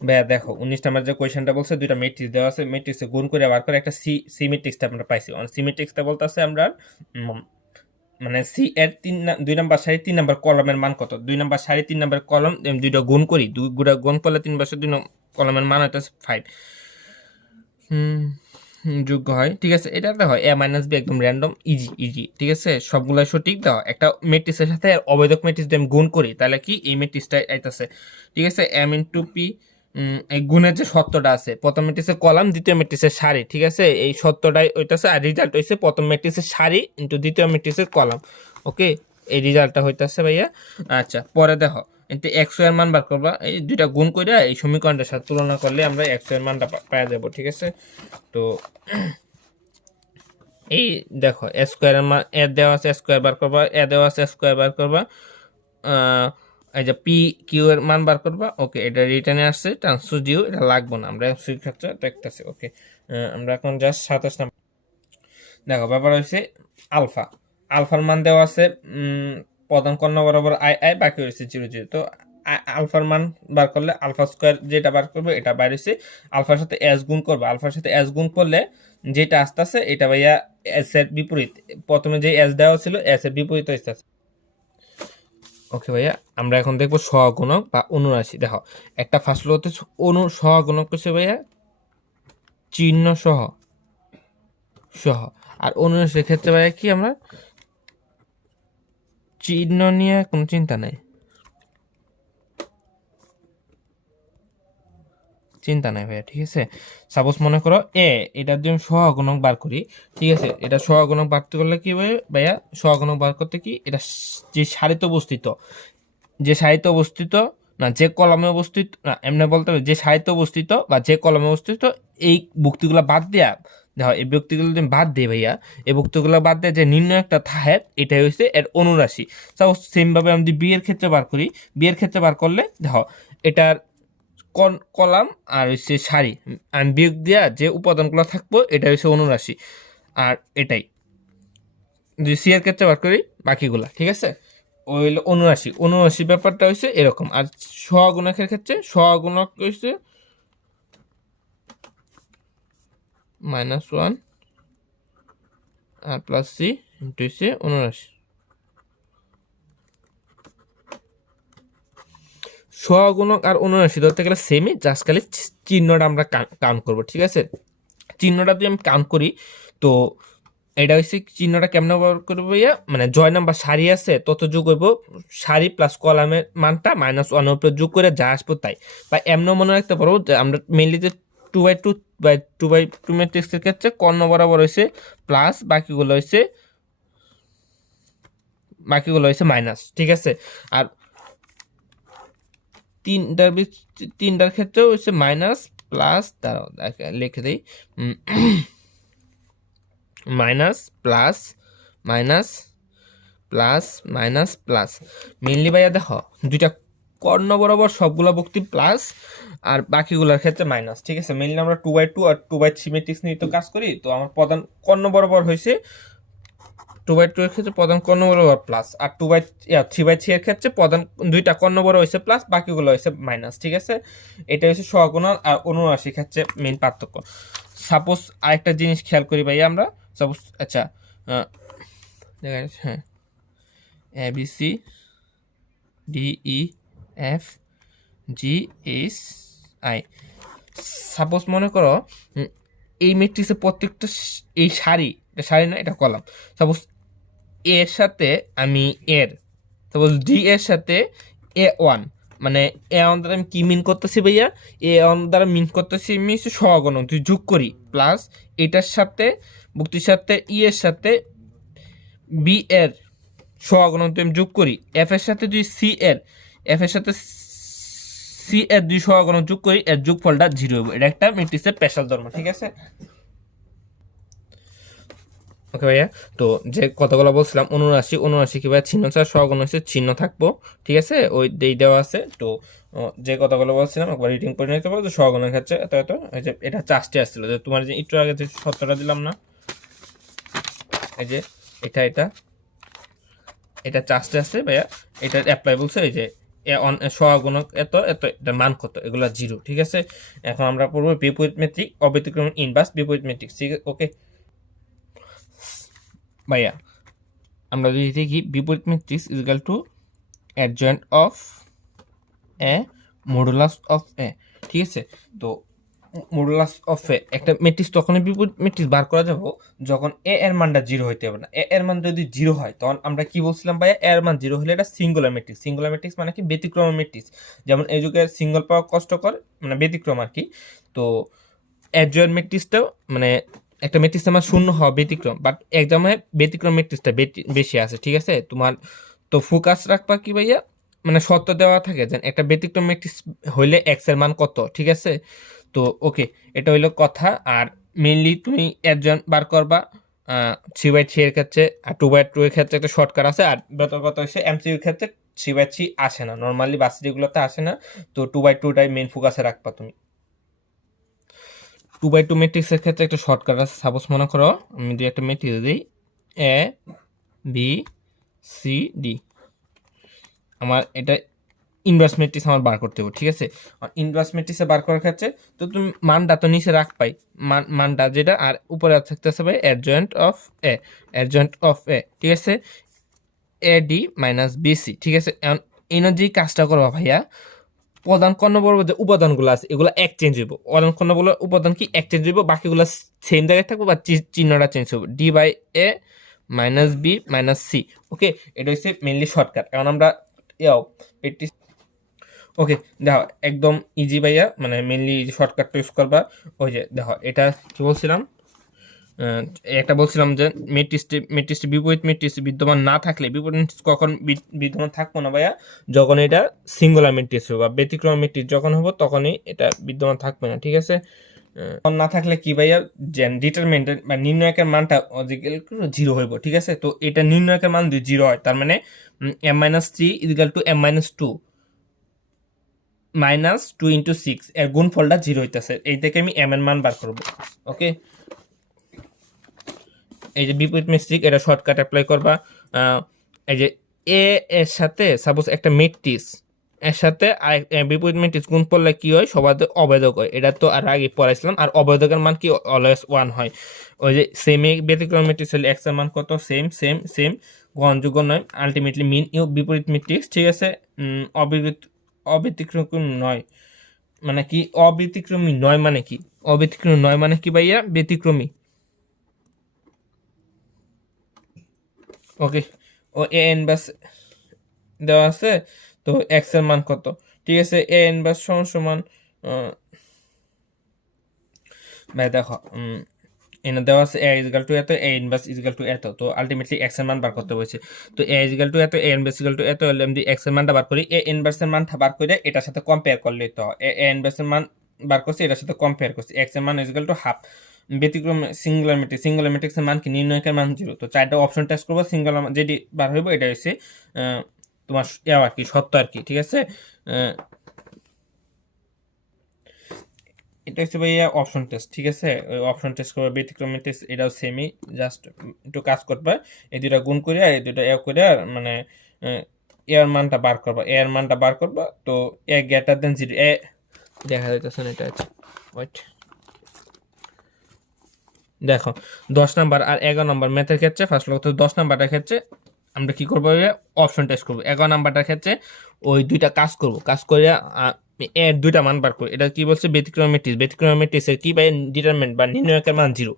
ভাইয়া দেখো 19 নাম্বার যে কোয়েশ্চেনটা বলছে দুইটা ম্যাট্রিক্স দেওয়া আছে, ম্যাট্রিক্সে গুণ করে বার করে একটা সি ম্যাট্রিক্সটা আমরা পাইছি। সি ম্যাট্রিক্সটা বলতে আছে আমরা মানে সি এর 2 নাম্বার সারি 3 নাম্বার কলমের মান কত, 2 নাম্বার সারি 3 নাম্বার কলম দুইটা গুণ করি, দুইটা গুণ করলে 3 পাশে 2 কলমের মান হইতেছে 5 যোগ্য হয়। ঠিক আছে, এটা একটা হয় a মাইনাস b, একদম র্যান্ডম, ইজি ইজি। ঠিক আছে, সবগুলাই সঠিক দাও। একটা ম্যাট্রিক্সের সাথে অবৈধক ম্যাট্রিক্স দিয়ে আমি গুণ করি, তাহলে কি এই ম্যাট্রিক্সটা আইতাছে। ঠিক আছে, m ইন্টু p, এই গুণের যে সত্যটা আছে, প্রথম ম্যাট্রিক্সের কলাম, দ্বিতীয় ম্যাট্রিক্সের সারি। ঠিক আছে, এই সত্যটাই হইতাছে, আর রেজাল্ট হইছে প্রথম ম্যাট্রিক্সের সারি ইন্টু দ্বিতীয় ম্যাট্রিক্সের কলাম। ওকে, এই রেজাল্টটা হইতাছে ভাইয়া। আচ্ছা, পরে দেখো এতে এক্স এর মান বার করবা, এই দুইটা গুণ করে এই সমীকরণটার সাথে তুলনা করলে আমরা এক্স এর মানটা পাওয়া যাব। ঠিক আছে, তো এই দেখো স্কোয়ারের মান এ দেওয়া আছে, স্কোয়ার বার করবা, এ দেওয়া আছে, স্কোয়ার বার করবা, এই যে পি কিউ এর মান বার করবা। ওকে, এটা রিটার্নে আসছে, ট্রান্সফার জিও, এটা লাগবো না, আমরা ক্ষেত্রে দেখতেছি। ওকে, আমরা এখন জাস্ট 27 নাম্বার দেখো। ব্যাপার হচ্ছে আলফা, আলফার মান দেওয়া আছে প্রধান কর্ণ বরাবর আই আই, বাকি হয়েছে 0 0। তো আলফার মান বার করলে আলফা স্কোয়ার যেটা বার করবে এটা বাইরে হয়েছে, আলফার সাথে এস গুণ করবে, আলফার সাথে এস গুণ করলে যেটা আসতেছে এটা ভাইয়া এস এর বিপরীত, প্রথমে যে এস দেওয়া ছিল এস এর বিপরীত আসতেছে। ওকে ভাইয়া, আমরা এখন দেখবো সহগুণক বা অনুরাশি। দেখো একটা ফার্স্ট হতে সহগুণক হচ্ছে ভাইয়া চিহ্ন সহ সহ, আর অনুরাশির ক্ষেত্রে ভাইয়া কি আমরা চিহ্ন নিয়ে কোনো চিন্তা নাই, চিন্তা নাই ভাইয়া। ঠিক আছে, সাপোজ মনে করো এটা যদি আমি সহগুণক বার করি। ঠিক আছে, এটা সহগুণক বার করলে কি ভাইয়া, সহগুণক বার করতে কি, এটা যে সারিতে অবস্থিত, যে সারিতে অবস্থিত না যে কলমে অবস্থিত, না এমনি বলতে হবে যে সারিতে অবস্থিত বা যে কলমে অবস্থিত, এই ভুক্তিগুলো বাদ দেয়া। দেখো এই ব্যক্তিগুলো যদি বাদ দেয় ভাইয়া, এই ভুক্তিগুলো বাদ দেয় যে নির্ণয় একটা থাকে, এটাই হচ্ছে এর অনুরাশি। সাপোজ সেম ভাবে আমি যদি বিয়ের ক্ষেত্রে বার করি, বিয়ের ক্ষেত্রে বার করলে দেখো এটার কলাম আর হচ্ছে সারি আমি বিয়োগ দেওয়া যে উপাদানগুলো থাকবো এটা হচ্ছে অনুরাশি, আর এটাই যদি সি এর ক্ষেত্রে বার করি বাকিগুলা। ঠিক আছে, ওই হলো অনুরাশি। অনুরাশি ব্যাপারটা হচ্ছে এরকম। আর সহগুণকের ক্ষেত্রে সহগুণক হচ্ছে -1 আর প্লাস সি ইন্টু হচ্ছে অনুরাশি। সহগুণক আর অনুরাশি ধরতে গেলে সেমই, জাস্ট খালি চিহ্নটা আমরা কাউন্ট করবো। ঠিক আছে, চিহ্নটা যদি আমি কাউন্ট করি, তো এটা হচ্ছে চিহ্নটা কেমন ব্যবহার করবো ভাইয়া, মানে জয় নাম্বার সারি আছে তত যোগ হইব, সারি প্লাস কলামের মানটা -1 উপরে যোগ করে যা আসবো তাই। বা এমনও মনে রাখতে পারবো যে আমরা মেনলি যে 2/2 ম্যাট্রিক্সের ক্ষেত্রে কর্ণ বরাবর হয়েছে প্লাস, বাকিগুলো হয়েছে মাইনাস। ঠিক আছে, আর তিনটার ক্ষেত্রেও হচ্ছে মাইনাস প্লাস, দাঁড়াও লিখে দিই, minus plus minus plus minus plus. Mainly ভাইয়া দেখো দুইটা কর্ণ বরাবর সবগুলো ভুক্তি প্লাস, আর বাকিগুলোর ক্ষেত্রে মাইনাস। ঠিক আছে, মেনলি আমরা 2/2 আর 2/3 ম্যাট্রিক্স নিয়ে তো কাজ করি, তো আমার প্রধান কর্ণ বরাবর হয়েছে 2/2 এর ক্ষেত্রে প্রধান কর্ণ বরাবর প্লাস, আর 3/3 এর ক্ষেত্রে প্রধান দুইটা কর্ণ বরাবর হয়েছে প্লাস, বাকিগুলো হয়েছে মাইনাস। ঠিক আছে, এটা হচ্ছে সহগুণক আর অনুরাশির ক্ষেত্রে মেইন পার্থক্য। সাপোজ আরেকটা জিনিস খেয়াল করি ভাই আমরা, সাপোজ আচ্ছা হ্যাঁ ABC DEF GHI, সাপোজ মনে করো এই ম্যাট্রিক্সের প্রত্যেকটা এই সারি, এটা সারি না এটা কলাম, সাপোজ এর সাথে আমি সাপোজ ডি এর সাথে A1, মানে A1 দ্বারা আমি কি মিন করতেছি ভাইয়া, A1 দ্বারা মিন করতেছি আমি সহগুণক তুই যোগ করি প্লাস এটার সাথে ভুক্তির সাথে এর সাথে বি এর সহগুণক তুই আমি যোগ করি, এফ এর সাথে তুই এফ এর সাথে সি এর দুই সহগুণক যোগ করি, এর যোগফলটা 0 হবে। এটা একটা ম্যাট্রিক্সের স্পেশাল ধর্ম। ঠিক আছে, ওকে ভাইয়া, তো যে কথাগুলো বলছিলাম অনুরাশি কি ভাইয়া চিহ্ন ছাড়া সহগুণ হচ্ছে চিহ্ন থাকবো। ঠিক আছে, ওই দেওয়া আছে। তো যে কথাগুলো বলছিলাম একবার রিডিং করে নিতে পারো, যে সহগুণের ক্ষেত্রে এত এই যে এটা চাষটি আসছিল, যে তোমার যে একটু আগে যে সত্যটা দিলাম না, এই যে এটা চাষটি আসছে ভাইয়া, এটা অ্যাপ্লাই বলছে এই যে এ অন সহগুণক এত এত এটার মান কত, এগুলো 0, ঠিক আছে। এখন আমরা পড়বো বিপরীত মেট্রিক, অব্যতিক্রম ইনভার্স বিপরীত মেট্রিক, ঠিক আছে। ওকে ভাইয়া, আমরা যদি দেখি বিপরীত matrix is equal to adjoint of A modulus of A, ঠিক আছে। তো মডুলাস অফ এ একটা ম্যাট্রিক্স তখনই বিপরীত ম্যাট্রিক্স বার করা যাব যখন এ এর মানটা 0 হইতে হবে না। এ এর মান যদি 0 হয় তখন আমরা কি বলছিলাম ভাইয়া, এ এর মান 0 হলে এটা সিঙ্গুলার ম্যাট্রিক্স। সিঙ্গুলার ম্যাট্রিক্স মানে কি, ব্যতিক্রম ম্যাট্রিক্স। যেমন এই যুগে সিঙ্গল পাওয়া কষ্টকর, মানে ব্যতিক্রম আর কি। তো অ্যাডজয়েন্ট ম্যাট্রিক্সটাও মানে একটা ম্যাট্রিক্স আমার শূন্য হওয়া ব্যতিক্রম, বাট এক্সামে ব্যতিক্রম ম্যাট্রিক্সটা বেশি আছে, ঠিক আছে। তোমার তো ফোকাস রাখবা কি ভাইয়া, মানে শর্ত দেওয়া থাকে যে একটা ব্যতিক্রম ম্যাট্রিক্স হইলে এক্স এর মান কত, ঠিক আছে। তো ওকে, এটা হইলো কথা। আর মেইনলি তুমি অ্যাডজয়েন্ট বার করবা 3/3 এর ক্ষেত্রে, আর 2/2 এর ক্ষেত্রে একটা শর্টকাট আছে। আর বেতন কত হচ্ছে এমসিকিউর ক্ষেত্রে 3/3 আসে না, নর্মালি বাসিগুলোতে আসে না। তো 2/2টাই মেইন ফোকাসে রাখবা তুমি। 2/2 ম্যাট্রিক্সের ক্ষেত্রে একটা শর্টকাট আছে। সাপোজ মনে করো আমি যদি একটা ম্যাট্রিক্স দিই এ বি সি ডি, আমার এটা ইনভার্স ম্যাট্রিক্স আমার বার করতে হবে, ঠিক আছে। আর ইনভার্স ম্যাট্রিক্সে বার করার ক্ষেত্রে তো তুমি মানটা তো নিচে রাখবাই, মানটা যেটা, আর উপরে থাকতেছে ভাই adjoint of A, adjoint of A, ঠিক আছে, এ ডি মাইনাস বিসি, ঠিক আছে। এখন এনে যে কাজটা করবা ভাইয়া, প্রধান কর্ণবর্গ যে উপাদানগুলো আছে এগুলো এক্সচেঞ্জ হইব। প্রধান কর্ণবর্গ উপাদান কি এক্সচেঞ্জ হইব, বাকিগুলো সেম জায়গায় থাকবে বা চিহ্নটা চেঞ্জ হবে, D by A minus B minus C. Okay, এটা হচ্ছে মেনলি শর্টকাট। এখন আমরা ওকে দেখো একদম ইজি ভাইয়া, মানে মেনলি শর্টকাটটা ইউজ করবা। ওই যে দেখো এটা কি বলছিলাম, একটা বলছিলাম যে মেট্রিক্সটি বিপরীত মেট্রিক্স বিদ্যমান না থাকলে, বিপরীত মেট্রিক্স কখন বিদ্যমান থাকবো না ভাইয়া, যখন এটা সিঙ্গুলার মেট্রিক্স হবে বা ব্যতিক্রম মেট্রিক্স যখন হবো তখনই এটা বিদ্যমান থাকবে না, ঠিক আছে। না থাকলে কি ভাইয়া, যে ডিটারমিনেন্ট বা নির্ণায়কের মানটা 0 হইব, ঠিক আছে। তো এটা নির্ণায়কের মান যদি 0 হয় তার মানে m-3 ইকুয়াল টু m-2 -2 × 6 এর গুণফলটা 0 হইতেছে। এই থেকে আমি m এর মান বার করবো। ওকে, এই যে বিপরীত ম্যাট্রিক্স, এটা শর্টকাট অ্যাপ্লাই করবা। এই যে এ এর সাথে সাপোজ একটা ম্যাট্রিক্স এর সাথে বিপরীত ম্যাট্রিক্স গুণ করলে কি হয়, সবার অবেদক হয়। এটা তো আর আগে পড়াইছিলাম। আর অবেদকের মান কি, অলওয়েজ 1 হয়। ওই যে সেম ব্যতিক্রম ম্যাট্রিক্স হলে এক্স এর মান কত, সেম সেম সেম, গ্রহণযোগ্য নয়, আলটিমেটলি মিন বিপরীত ম্যাট্রিক্স, ঠিক আছে। অব্যতিক্রম নয় মানে কি, অব্যতিক্রমী নয় মানে কি, অব্যতিক্রমী নয় মানে কি ভাইয়া, ব্যতিক্রমী। ওকে, ও এ ইনভার্স দেওয়া আছে, তো এক্স এর মান কত, ঠিক আছে। এ ইনভার্স সমান সমান ভাই দেখো এনে দেওয়া আছে এ ইকুয়াল টু এত, এ ইনভার্স ইকুয়াল টু এত। তো আলটিমেটলি এক্স এর মান বার করতে হয়েছে। তো এ ইকুয়াল টু এত, এ ইনভার্স ইকুয়াল টু এত হলে আমি এক্স এর মানটা বার করি, এ ইনভার্স এর মানটা বার করে এটার সাথে কম্পেয়ার করলে তো এ ইনভার্স এর মান বার করছি, এটার সাথে কম্পেয়ার করছি, এক্স এর মান ইকুয়াল টু হাফ। ব্যতিক্রম সিঙ্গুলার ম্যাট্রিক্সের মান কি, নির্ণয়কের মান 0। তো চারটা অপশন টেস্ট করবো, সিঙ্গুলার যেটি বার হইব এটা হচ্ছে তোমার আর কি সত্য আর কি, ঠিক আছে। এটা হচ্ছে ভাইয়া অপশন টেস্ট, ঠিক আছে। অপশন টেস্ট করবে, ব্যতিক্রম টেস্ট এটাও সেমই, জাস্ট একটু কাজ করবে। এই দুটা গুণ করে এই দুটা এ করে মানে এর মানটা বার করবা, এর মানটা বার করবা। তো এ গ্রেটার দেন 0, এ দেখা যাইতেছে না, এটা আছে ওয়েট, দেখো 10 নাম্বার আর 11 নাম্বার ম্যাথের ক্ষেত্রে, ফার্স্ট কথা 10 নাম্বারটার ক্ষেত্রে আমরা কি করবো, অপশন টেস্ট করবো। 11 নাম্বারটার ক্ষেত্রে ওই দুইটা কাজ করব, কাজ করে এর দুইটা মান বার করি। এটা কি বলছে, ব্যতিক্রম ম্যাট্রিক্স, ব্যতিক্রম ম্যাট্রিক্সের কি বাই ডিটারমিনেন্ট বা নির্ণায়কের মান 0।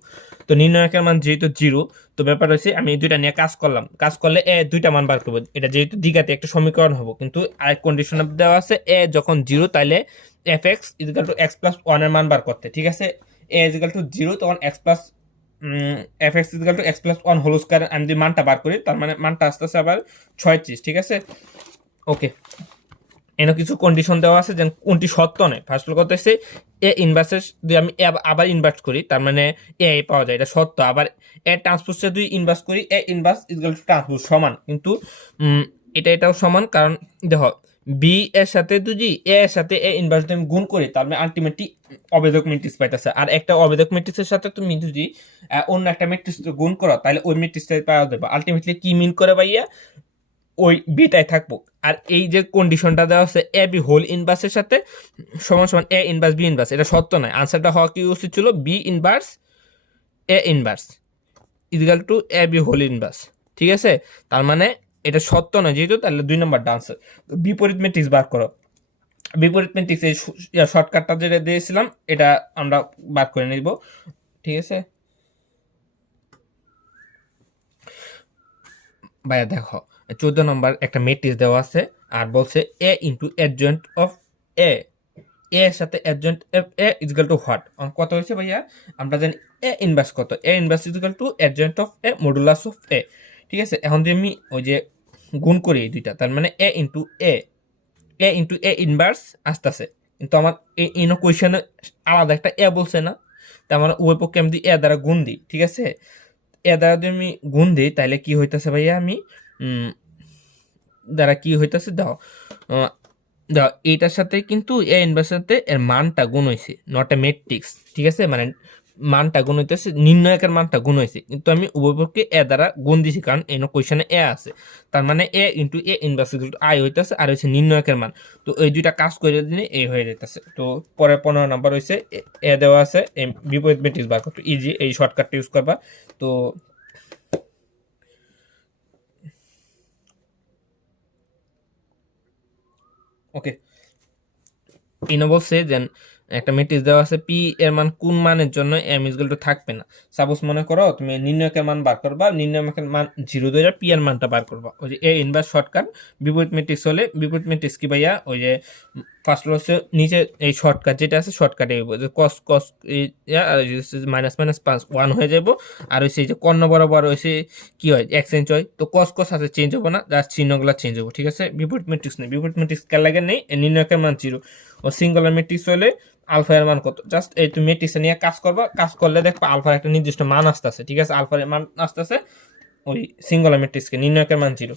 তো নির্ণায়কের মান যেহেতু 0, তো ব্যাপার হচ্ছে আমি এই দুইটা নিয়ে কাজ করলাম, কাজ করলে এ দুইটা মান বার করবো। এটা যেহেতু দ্বিঘাতে একটা সমীকরণ হবো, কিন্তু আরেক কন্ডিশন দেওয়া আছে, এ যখন 0 তাইলে F x equal to x plus 1 এর মান বার করতে, ঠিক আছে। এ ইকুয়াল টু 0 তখন x plus f x equal to x plus 1 whole square, আমি যদি মানটা বার করি তার মানে মানটা আসতে আসতে আবার 36, ঠিক আছে। ওকে, এনে কিছু কন্ডিশন দেওয়া আছে, যেন কোনটি সত্য নয়। ফার্স্ট কথা হচ্ছে এ ইনভার্সের যদি আমি আবার ইনভার্স করি তার মানে এ পাওয়া যায়, এটা সত্য। আবার এ ট্রান্সপোজটা যদি ইনভার্স করি, A inverse equal to transpose সমান, কিন্তু এটাও সমান, কারণ দেখো বি এর সাথে যদি এ এর সাথে এ ইনভার্স আমি গুণ করি তার মানে আলটিমেটলি অবেদক ম্যাট্রিক্স পাইতেছে। আর একটা অবেদক ম্যাট্রিক্সের সাথে তুমি যদি অন্য একটা ম্যাট্রিক্স গুণ করো তাহলে ওই ম্যাট্রিক্সটা পাওয়া যাবে। আলটিমেটলি কি মিন করে ভাইয়া, ওই বিটাই থাকবো। আর এই যে কন্ডিশনটা দেওয়া আছে এ বি হোল ইনভার্সের সাথে সমান সমান এ ইনভার্স বি ইনভার্স, এটা সত্য নয়। আনসারটা হওয়া কি উচিত ছিল B inverse A inverse equal to A B whole inverse, ঠিক আছে। তার মানে এটা সত্য নয় যেহেতু, তাহলে 2 নম্বরটা আনসার। বিপরীত ম্যাট্রিক্স বার করো। বিপরীত ম্যাট্রিক্স এই শর্টকাটটা যেটা দিয়েছিলাম এটা আমরা বার করে নিব, ঠিক আছে ভাইয়া। দেখো 14 নম্বর একটা ম্যাট্রিক্স দেওয়া আছে আর বলছে A into adjoint of A, এর সাথে adjoint of A equal to what. কত হয়েছে ভাইয়া? আমরা জানি এ ইনভার্স কত, A inverse equal to adjoint of A modulus of A, ঠিক আছে। এখন যদি আমি ওই যে গুণ করি এই দুইটা, তার মানে এ into A, A into A inverse আসতেছে, কিন্তু আমার ইনো কোয়েশনে আলাদা একটা এ বলছে না, তার মানে উভয় পক্ষে আমি যদি এ দ্বারা গুণ দিই, ঠিক আছে। এ দ্বারা যদি আমি গুণ দিই তাহলে কি হইতেছে ভাইয়া, আমি দ্বারা কি হইতেছে দাও, দাও এইটার সাথে কিন্তু এ ইনভার্সের সাথে এর মানটা গুণ হয়েছে, নট এ ম্যাট্রিক্স, ঠিক আছে। মানে মানটা গুণ হইতেছে, নির্ণয়কের মানটা গুণ হয়েছে, কিন্তু আমি উভয়পক্ষে এ দ্বারা গুণ দিছি কারণ এই কোয়েশনে এ আছে। তার মানে এ ইন্টু এ ইনভার্স আই হইতেছে আর হচ্ছে নির্ণয়কের মান। তো এই দুইটা কাজ করে দিলে এই হয়ে যেতেছে। তো পরে 15 নাম্বার হয়েছে এ দেওয়া আছে, বিপরীত ম্যাট্রিক্স বার করতে ইজি, এই শর্টকাটটা ইউজ করবা। তো ওকে, ইনো বলছে যে একটা ম্যাট্রিক্স দেওয়া আছে পি এর মান কোন মানের জন্য এম ইজ টু থাকবে না। সাপোজ মনে করো তুমি নির্ণয়কের মান বার করবা, নির্ণয়কের মান 0 ধরে পি এর মানটা বার করবা। ওই যে এ ইনভার্স শর্টকাট বিপরীত ম্যাট্রিক্স হলে, বিপরীত ম্যাট্রিক্স কি ভাইয়া, ওই যে ফার্স্ট হচ্ছে নিচে এই শর্টকাট যেটা আছে শর্টকাটে যে কস কস মাইনাস মাইনাস 1 হয়ে যাব। আর হচ্ছে এই যে কর্ণ বরাবর হয়েছে কি হয় এক্সচেঞ্জ হয়, তো কস কস আছে চেঞ্জ হবো না, জাস্ট চিহ্নগুলো চেঞ্জ হবো, ঠিক আছে। বিপরীত ম্যাট্রিক্স নেই, বিপরীত ম্যাট্রিক্স কার লাগে নেই, নির্ণয়কের মান 0 ও সিঙ্গুলার ম্যাট্রিক্স হলে আলফা এর মান কত, জাস্ট এই তুমি ম্যাট্রিক্স নিয়ে কাজ করবা, কাজ করলে দেখবা আলফার একটা নির্দিষ্ট মান আসতেছে, ঠিক আছে। আলফার মান আসতেছে ওই সিঙ্গুলার ম্যাট্রিক্সকে নির্ণয়কের মান 0।